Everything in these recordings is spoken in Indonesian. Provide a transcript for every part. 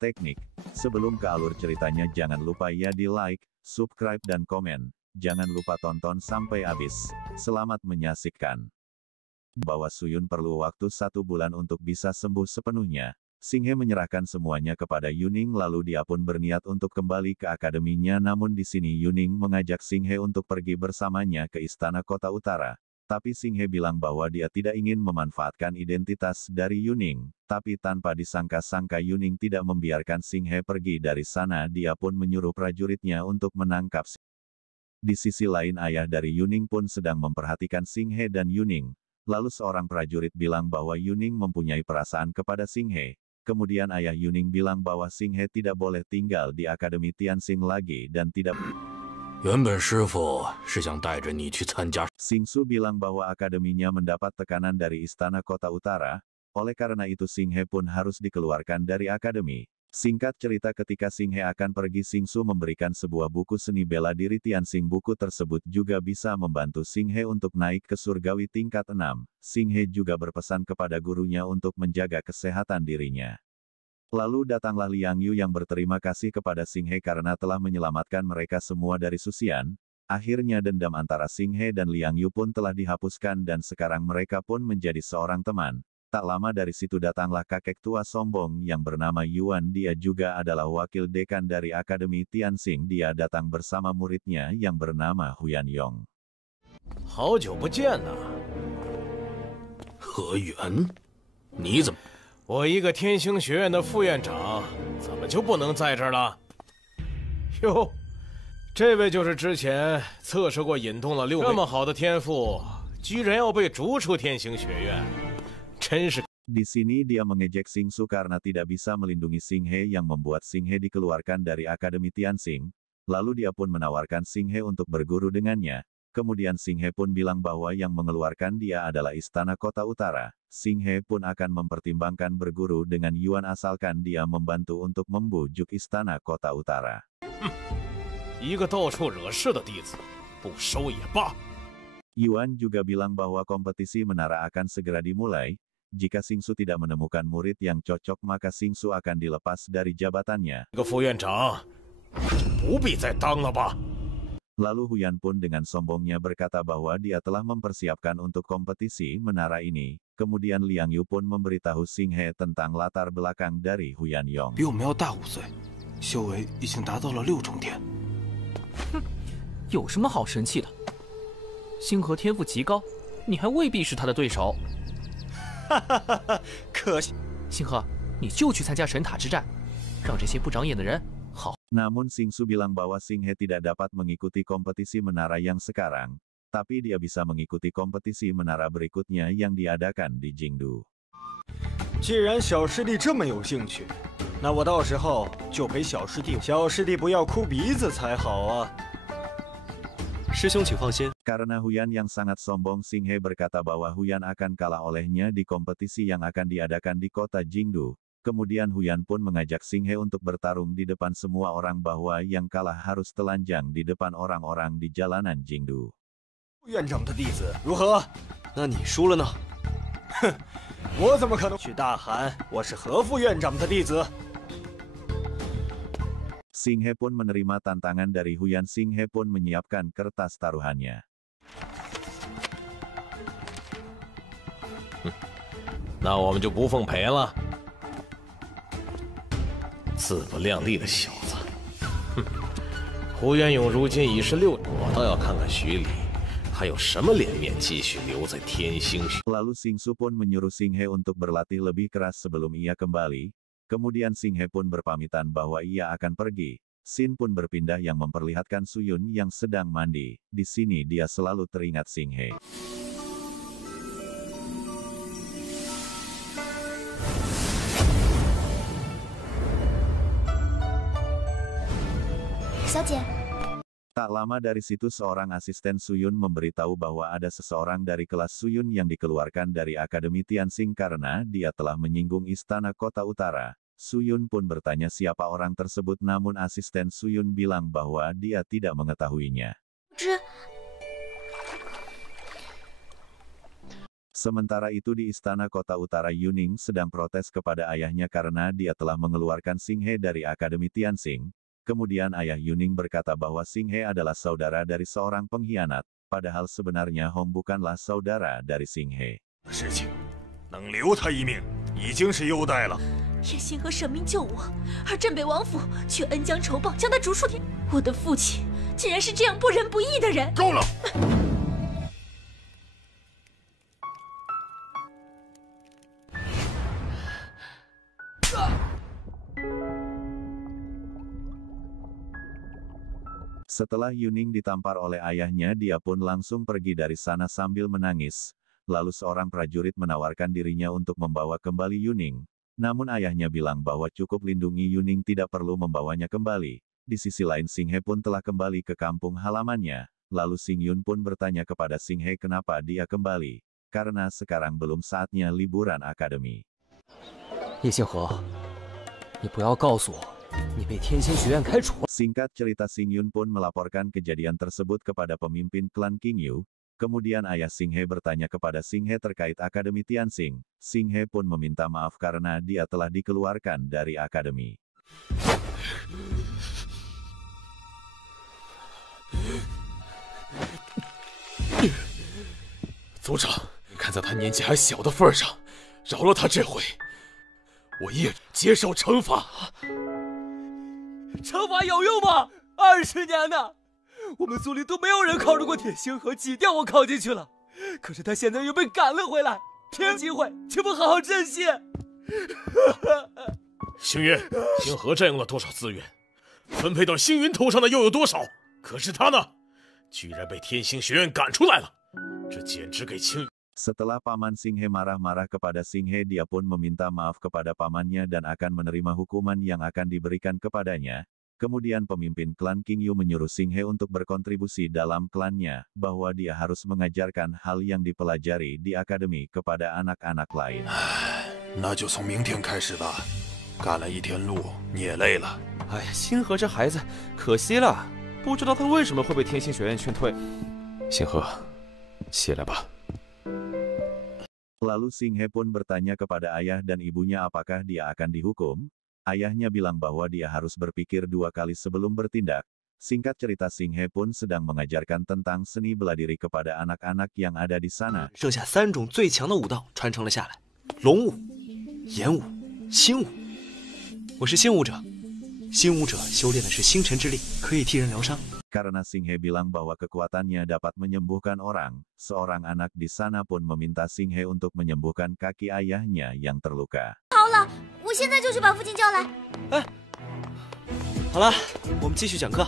teknik. Sebelum ke alur ceritanya jangan lupa ya di like, subscribe dan komen. Jangan lupa tonton sampai habis. Selamat menyaksikan. Bahwa Suyun perlu waktu 1 bulan untuk bisa sembuh sepenuhnya. Singhe menyerahkan semuanya kepada Yuning lalu dia pun berniat untuk kembali ke akademinya, namun di sini Yuning mengajak Singhe untuk pergi bersamanya ke Istana Kota Utara. Tapi Singhe bilang bahwa dia tidak ingin memanfaatkan identitas dari Yuning. Tapi tanpa disangka-sangka Yuning tidak membiarkan Singhe pergi dari sana, dia pun menyuruh prajuritnya untuk menangkap Singhe. Di sisi lain ayah dari Yuning pun sedang memperhatikan Singhe dan Yuning. Lalu seorang prajurit bilang bahwa Yuning mempunyai perasaan kepada Singhe. Kemudian ayah Yuning bilang bahwa Singhe tidak boleh tinggal di Akademi Tianxing lagi dan tidak. Singsu bilang bahwa akademinya mendapat tekanan dari Istana Kota Utara, oleh karena itu Singhe pun harus dikeluarkan dari akademi. Singkat cerita ketika Singhe akan pergi, Singsu memberikan sebuah buku seni bela diri Tianxing. Buku tersebut juga bisa membantu Singhe untuk naik ke surgawi tingkat 6. Singhe juga berpesan kepada gurunya untuk menjaga kesehatan dirinya. Lalu datanglah Liang Yu yang berterima kasih kepada Singhe karena telah menyelamatkan mereka semua dari Susian. Akhirnya dendam antara Singhe dan Liang Yu pun telah dihapuskan dan sekarang mereka pun menjadi seorang teman. Tak lama dari situ datanglah kakek tua sombong yang bernama Yuan. Dia juga adalah wakil dekan dari Akademi Tianxing. Dia datang bersama muridnya yang bernama Huyan Yong. 好久不见呐，何源，你怎么？我一个天星学院的副院长，怎么就不能在这儿了？哟，这位就是之前测试过引动了6枚，这么好的天赋，居然要被逐出天星学院。 Di sini dia mengejek Singsu karena tidak bisa melindungi Singhe yang membuat Singhe dikeluarkan dari Akademi Tianxing. Lalu dia pun menawarkan Singhe untuk berguru dengannya. Kemudian Singhe pun bilang bahwa yang mengeluarkan dia adalah Istana Kota Utara. Singhe pun akan mempertimbangkan berguru dengan Yuan asalkan dia membantu untuk membujuk Istana Kota Utara. 一个到处惹事的弟子，不收也罢。 Yuan juga bilang bahwa kompetisi menara akan segera dimulai. Jika Singsu tidak menemukan murid yang cocok maka Singsu akan dilepas dari jabatannya. Lalu Huyan pun dengan sombongnya berkata bahwa dia telah mempersiapkan untuk kompetisi menara ini. Kemudian Liang Yu pun memberitahu Singhe tentang latar belakang dari Huyan Yong. 比我们要大5岁，修为已经达到了6重天。哼，有什么好生气的？星河天赋极高，你还未必是他的对手。 可惜，星河，你就去参加神塔之战，让这些不长眼的人好。 Namun Singsu bilang bahwa Singhe tidak dapat mengikuti kompetisi menara yang sekarang, tapi dia bisa mengikuti kompetisi menara berikutnya yang diadakan di Jingdu. 既然小师弟这么有兴趣，那我到时候就陪小师弟。小师弟不要哭鼻子才好啊！ 师兄请放心。 Karena Huyan yang sangat sombong, Singhe berkata bahwa Huyan akan kalah olehnya di kompetisi yang akan diadakan di kota Jingdu. Kemudian Huyan pun mengajak Singhe untuk bertarung di depan semua orang bahwa yang kalah harus telanjang di depan orang-orang di jalanan Jingdu. 院长的弟子如何？那你输了呢？哼，我怎么可能去大喊我是何副院长的弟子？ Singhe pun menerima tantangan dari Huyan. Singhe pun menyiapkan kertas taruhannya. 那我们就不奉陪了。自不量力的小子！哼，胡元勇如今已是6，我倒要看看徐礼还有什么脸面继续留在天星学。 Lalu Singsu pun menyuruh Singhe untuk berlatih lebih keras sebelum ia kembali. Kemudian Singhe pun berpamitan bahwa ia akan pergi. Sin pun berpindah yang memperlihatkan Suyun yang sedang mandi. Di sini dia selalu teringat Singhe. Tak lama dari situ seorang asisten Suyun memberitahu bahwa ada seseorang dari kelas Suyun yang dikeluarkan dari Akademi Tianxing karena dia telah menyinggung Istana Kota Utara. Suyun pun bertanya siapa orang tersebut, namun asisten Suyun bilang bahwa dia tidak mengetahuinya. Sementara itu di istana kota utara Yuning sedang protes kepada ayahnya karena dia telah mengeluarkan Xinghe dari Akademi Tianxing. Kemudian ayah Yuning berkata bahwa Xinghe adalah saudara dari seorang pengkhianat, padahal sebenarnya Hong bukanlah saudara dari Xinghe. 事情能留他一命，已经是优待了。叶星河舍命救我，而朕北王府却恩将仇报，将他逐出天。我的父亲竟然是这样不仁不义的人！够了！ Setelah Yuning ditampar oleh ayahnya, dia pun langsung pergi dari sana sambil menangis. Lalu seorang prajurit menawarkan dirinya untuk membawa kembali Yuning. Namun ayahnya bilang bahwa cukup lindungi Yuning, tidak perlu membawanya kembali. Di sisi lain Xinghe pun telah kembali ke kampung halamannya. Lalu Xingyun pun bertanya kepada Xinghe kenapa dia kembali. Karena sekarang belum saatnya liburan akademi. 叶星河，你不要告诉我。 你被天星学院开除。 Singkat cerita Xingyun pun melaporkan kejadian tersebut kepada pemimpin klan Qingyu. Kemudian ayah Xinghe bertanya kepada Xinghe terkait Akademi Tianxing. Xinghe pun meminta maaf karena dia telah dikeluarkan dari akademi. 族长，你看在他年纪还小的份上，饶了他这回，我也接受惩罚。 惩罚有用吗？20年呢，我们族里都没有人考入过天星河，挤掉我考进去了。可是他现在又被赶了回来，这机会却不好好珍惜。星云，星河占用了多少资源？分配到星云头上的又有多少？可是他呢，居然被天星学院赶出来了，这简直给青。 Setelah paman Xinghe marah-marah kepada Xinghe, dia pun meminta maaf kepada pamannya dan akan menerima hukuman yang akan diberikan kepadanya. Kemudian pemimpin klan Qingyu menyuruh Xinghe untuk berkontribusi dalam klannya, bahwa dia harus mengajarkan hal yang dipelajari di akademi kepada anak-anak lain. 那就从明天开始吧，赶了一天路，你也累了。哎呀，星河这孩子可惜了，不知道他为什么会被天星学院劝退。星河，起来吧。 Lalu Xinghe pun bertanya kepada ayah dan ibunya apakah dia akan dihukum. Ayahnya bilang bahwa dia harus berpikir 2 kali sebelum bertindak. Singkat cerita Xinghe pun sedang mengajarkan tentang seni bela diri kepada anak-anak yang ada di sana. 剩下3种最强的武道传承了下来：龙武、炎武、星武。我是星武者，星武者修炼的是星辰之力，可以替人疗伤。 Karena Xinghe bilang bahwa kekuatannya dapat menyembuhkan orang, seorang anak di sana pun meminta Xinghe untuk menyembuhkan kaki ayahnya yang terluka. 好了，我现在就去把父亲叫来。哎，好了，我们继续讲课。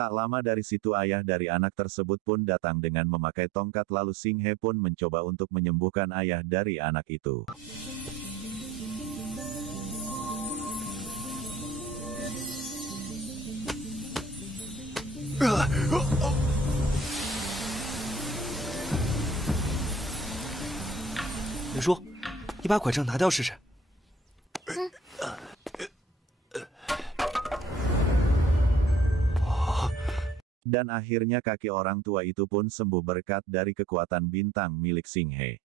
Tak lama dari situ ayah dari anak tersebut pun datang dengan memakai tongkat, lalu Xinghe pun mencoba untuk menyembuhkan ayah dari anak itu. “人叔，你把拐杖拿掉试试。” Dan akhirnya kaki orang tua itu pun sembuh berkat dari kekuatan bintang milik Xinghe.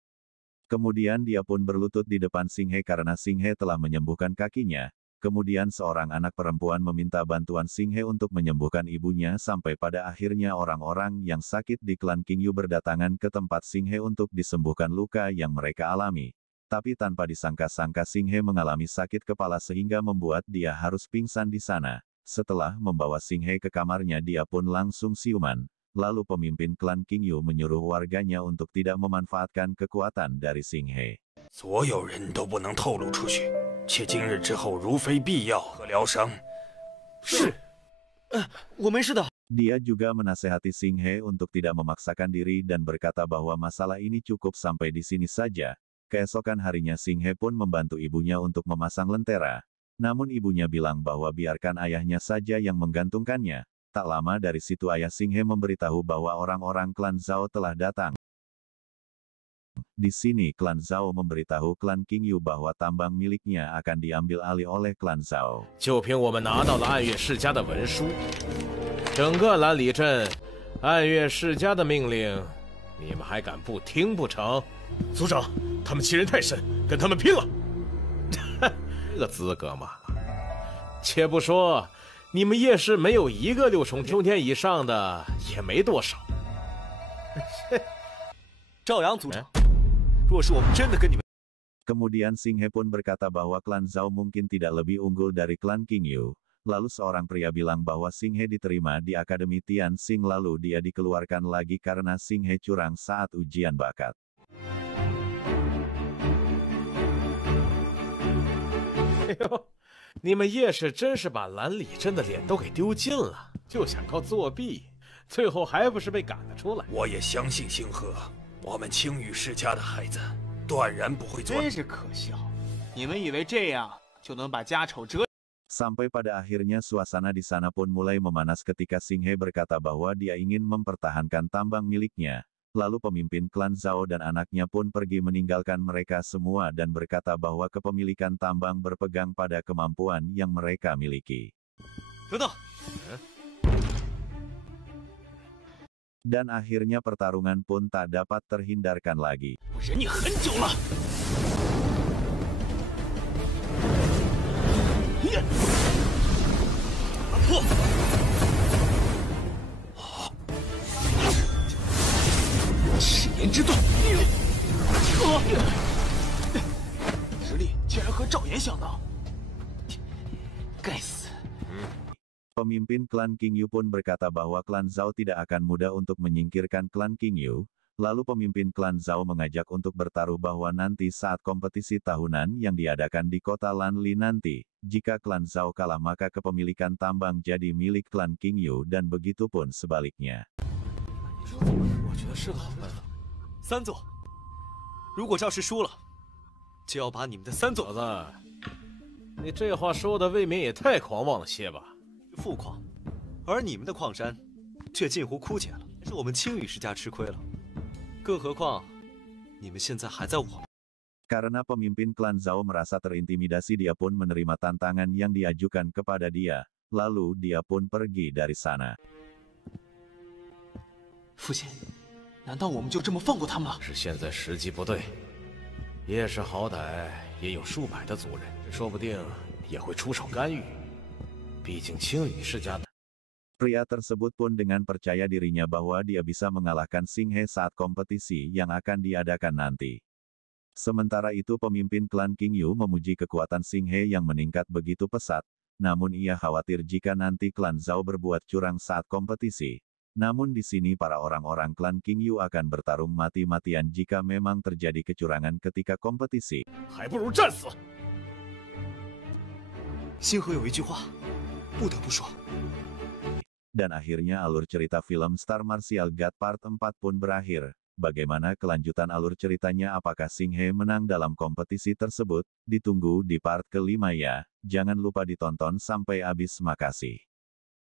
Kemudian dia pun berlutut di depan Xinghe karena Xinghe telah menyembuhkan kakinya. Kemudian seorang anak perempuan meminta bantuan Xinghe untuk menyembuhkan ibunya sampai pada akhirnya orang-orang yang sakit di klan Qingyu berdatangan ke tempat Xinghe untuk disembuhkan luka yang mereka alami. Tapi tanpa disangka-sangka Xinghe mengalami sakit kepala sehingga membuat dia harus pingsan di sana. Setelah membawa Xinghe ke kamarnya, dia pun langsung siuman. Lalu pemimpin klan Qingyu menyuruh warganya untuk tidak memanfaatkan kekuatan dari Xinghe. 所有人都不能透露出去，且今日之后如非必要和疗伤。是，我没事的。 Dia juga menasehati Xinghe untuk tidak memaksakan diri dan berkata bahwa masalah ini cukup sampai di sini saja. Keesokan harinya Xinghe pun membantu ibunya untuk memasang lentera. Namun ibunya bilang bahwa biarkan ayahnya saja yang menggantungkannya. Tak lama dari situ ayah Xinghe memberitahu bahwa orang-orang klan Zhao telah datang. Di sini klan Zhao memberitahu klan Qingyu bahwa tambang miliknya akan diambil alih oleh klan Zhao. 就凭我们拿到了暗月世家的文书，整个兰里镇，暗月世家的命令，你们还敢不听不成？族长，他们欺人太甚，跟他们拼了！这个资格嘛，且不说你们叶氏没有一个6重天以上的，也没多少。赵阳族长，若是我们真的跟你们…… Kemudian Xinghe pun berkata bahwa klan Zhao mungkin tidak lebih unggul dari klan Qingyu. Lalu seorang pria bilang bahwa Xinghe diterima di Akademi Tianxing lalu dia dikeluarkan lagi karena Xinghe curang saat ujian bakat. 哎呦，你们叶氏真是把兰里镇的脸都给丢尽了，就想靠作弊，最后还不是被赶了出来？我也相信星河，我们青羽世家的孩子断然不会做。真是可笑！你们以为这样就能把家丑遮？Sampai pada akhirnya suasana di sana pun mulai memanas ketika Xinghe berkata bahwa dia ingin mempertahankan tambang miliknya. Lalu pemimpin klan Zhao dan anaknya pun pergi meninggalkan mereka semua dan berkata bahwa kepemilikan tambang berpegang pada kemampuan yang mereka miliki. Dan akhirnya pertarungan pun tak dapat terhindarkan lagi. 誓言之盾，实力竟然和赵岩相当，该死！ Pemimpin klan Qingyu pun berkata bahwa klan Zhao tidak akan mudah untuk menyingkirkan klan Qingyu. Lalu pemimpin klan Zhao mengajak untuk bertaruh bahwa nanti saat kompetisi tahunan yang diadakan di kota Lanli nanti, jika klan Zhao kalah maka kepemilikan tambang jadi milik klan Qingyu dan begitu pun sebaliknya. 我觉得是个好办法。三座，如果赵氏输了，就要把你们的三座……小子，你这话说的未免也太狂妄了些吧？ 富矿，而你们的矿山却近乎枯竭了，是我们青羽世家吃亏了。更何况，你们现在还在我们。 Karena pemimpin klan Zhao merasa terintimidasi, dia pun menerima tantangan yang diajukan kepada dia. Lalu dia pun pergi dari sana. 父亲，难道我们就这么放过他们了？是现在时机不对，叶氏好歹也有数百的族人，说不定也会出手干预。 毕竟青羽世家的 Pria tersebut pun dengan percaya dirinya bahwa dia bisa mengalahkan Xinghe saat kompetisi yang akan diadakan nanti. Sementara itu pemimpin klan Qingyu memuji kekuatan Xinghe yang meningkat begitu pesat, namun ia khawatir jika nanti klan Zhao berbuat curang saat kompetisi. Namun di sini para orang-orang klan Qingyu akan bertarung mati-matian jika memang terjadi kecurangan ketika kompetisi. 还不如战死！星河有一句话。 不得不说。 Dan akhirnya alur cerita film Star Martial God Part 4 pun berakhir. Bagaimana kelanjutan alur ceritanya? Apakah Xinghe menang dalam kompetisi tersebut? Ditunggu di part ke-5 ya. Jangan lupa ditonton sampai habis. Makasih.